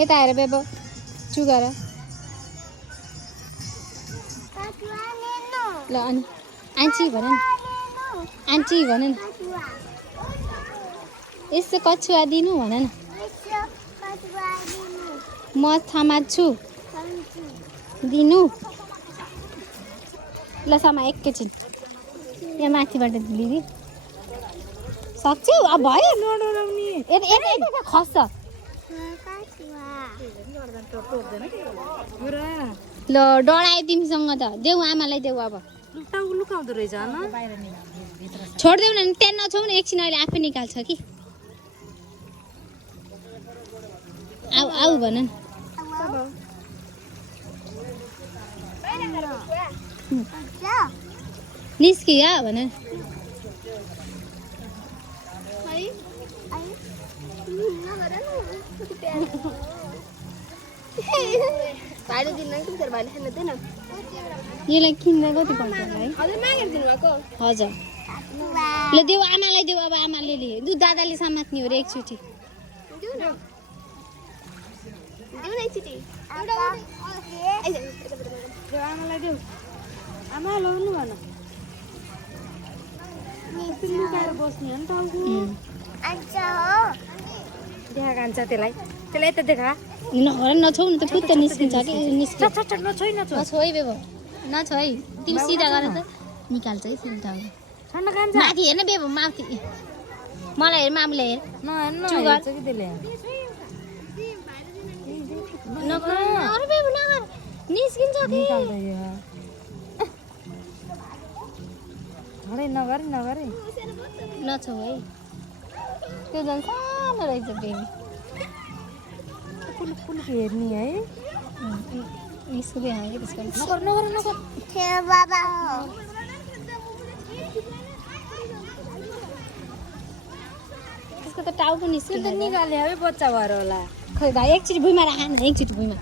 यता आएर बेब चु गर ल अनि आन्टी भन न आन्टी भन न यसो कछुवा दिनु भन न म समात्छु दिनु ल समा एकैछिन यहाँ माथिबाट दिदी सक्छौ अब भयो खस्छ ल डरायो तिमीसँग त देऊ आमालाई देऊ अब लुकाउँदो रहेछ छोडिदेऊ न त्यहाँ नछौ न एकछिन अहिले आफै निकाल्छ कि आऊ आऊ भन न निस्किया भन यसलाई किन्न कति पर्छ है हजुर ल देऊ आमालाई देऊ अब आमाले लियो दादाले समात्ने हो रे एकचोटि आमालाई देऊ आमा लाउनु भन लुकाएर बस्ने हो नि देखा कान्छ त्यसलाई यता देखा नछौ न त पुत्त निस्किन्छ कि नछोइ नछोइ बेबो नछोइ तिमी सिधा गर त निकाल्छ है सिधा ठन्डा कान्छ माथि हेर्न बेबो माथि मलाई हेर मामुले हेर नगर बेबो नगर निस्किन्छ कि नगरे नछौ है त्यो झन् सानो रहेछ बेबी पुल हेर्ने है निस्किँदै आयो त्यसको नगर बाबा त्यसको त टाउको निस्किन्छ निकाले है बच्चा भएर होला खै भाइ एकचोटि भुइँमा राख न एकचोटि भुइँमा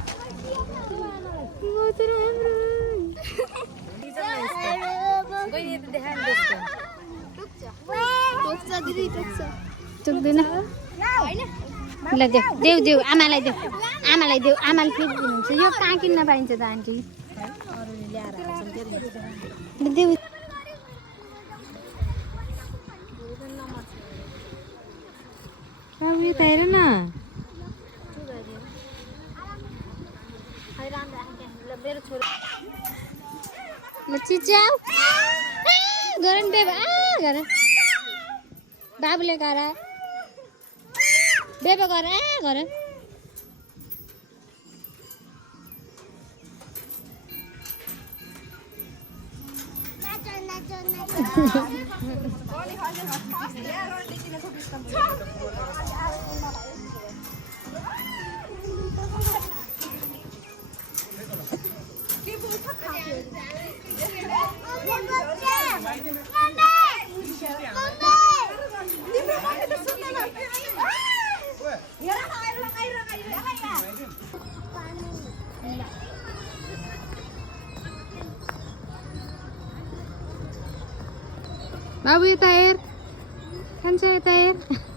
टुक्दैन ल देऊ देऊ आमालाई देऊ आमाले फेरि दिनुहुन्छ यो कहाँ किन्न पाइन्छ त आन्टी देऊ यता हेर न ल चिच्याउ गर नि बेबा गर बाबुले गर बेबा गर गर बाबु यता हेर खान्छ यता हेर